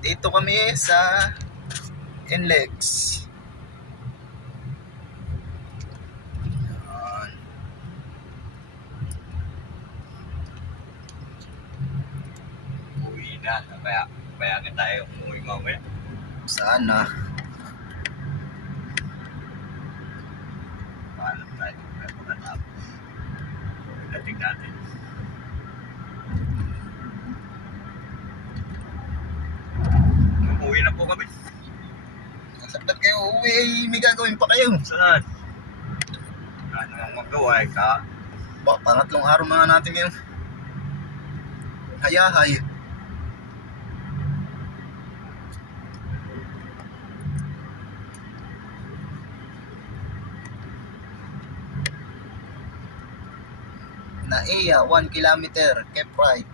Dito kami sa NLEX. Yan. Uwi na. Kaya nga tayo umuwi mamaya. Sana. Paalam tayo. Kaya pagkatapos. Dating natin. Umuwi na po kami. Saglit kayo uwi, may gagawin pa kayo. Saan? Ano ang magawa eh ka? Pangatlong araw na natin ngayon. Hayahay. Naiya, 1 kilometer, keep right.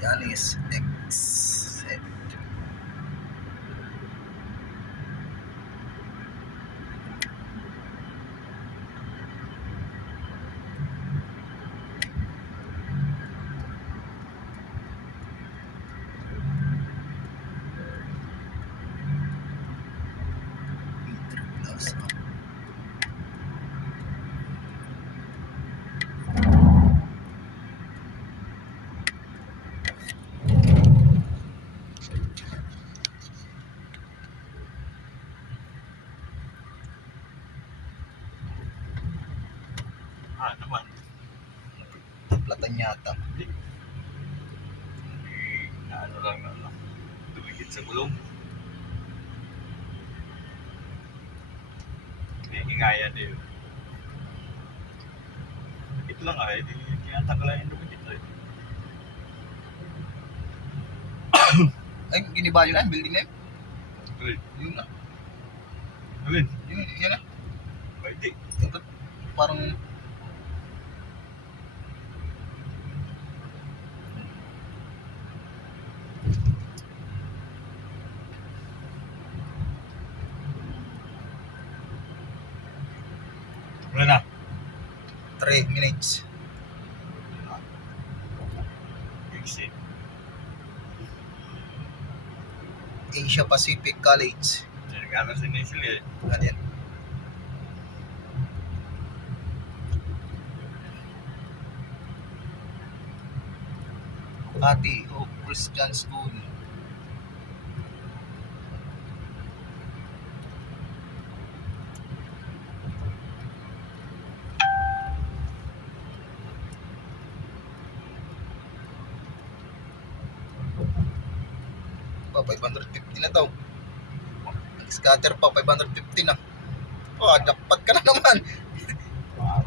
Yan is exit. Naman. Taplatan yata. Ano lang. Tumigit sa gulong. May hingayan din. Ito lang ay, tinatanggalan yung lumikit ito. Ay, giniba yun na, building na yun. Alin? Yun na. Alin? Yun na. Pwede. Parang Wala na. 3 minutes. Exit. Asia Pacific College. Nagkakaroon sa Nisil eh. Ganyan. Makati Hope Christian School. Pa 550 na daw. Scatter pa 550 na. Jackpot ka na naman.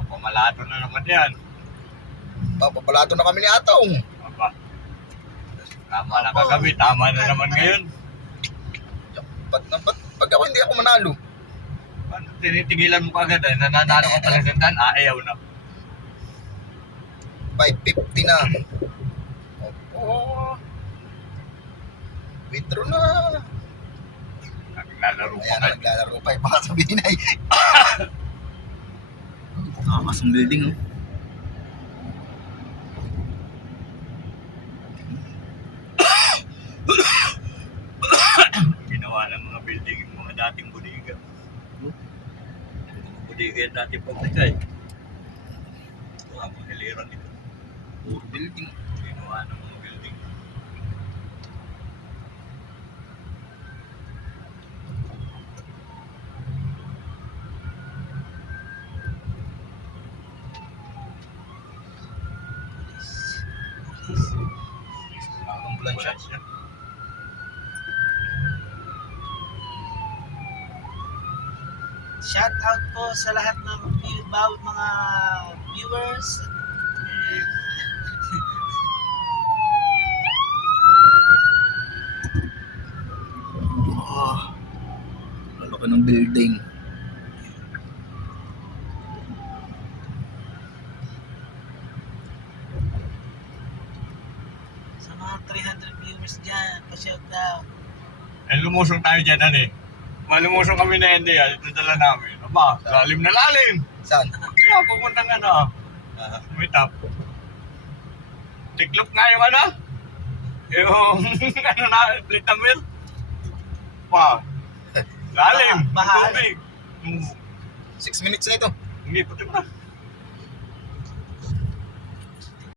Pamalato na naman yan. Papapalato na kami ni Atong. Aba. Tama na kagabi. Tama na naman ngayon. Jackpot na ba't? Pag ako hindi ako manalo. Paano tinitigilan mo kagad eh? Nananalo ka pala sa dan, ayaw na. 550 na. Opo. Withdraw na. Naglalaro pa Ayan ka. na, naglalaro pa. Baka sabihin ay. Nakakasang building. Oh. Ginawa ng mga building yung mga dating budiga. Budiga yung dating pabrika eh. Ito ang mga hiliran nito. Puro building. Ginawa ng mga building. Ulan siya. Shout out po sa lahat ng bawat mga viewers. Lalo ng building. Sa mga 300 viewers dyan, pa-shout out. Eh, lumusong tayo dyan, ano eh. Malumusong kami na hindi, ito dala namin. Aba, lalim na lalim. Saan? Kaya pupuntang ano, meet up. Tiklop nga yung ano, yung ano na, plitamir. Pa, lalim. Bahal. Tubig. 6 minutes na ito. Hindi, puti pa.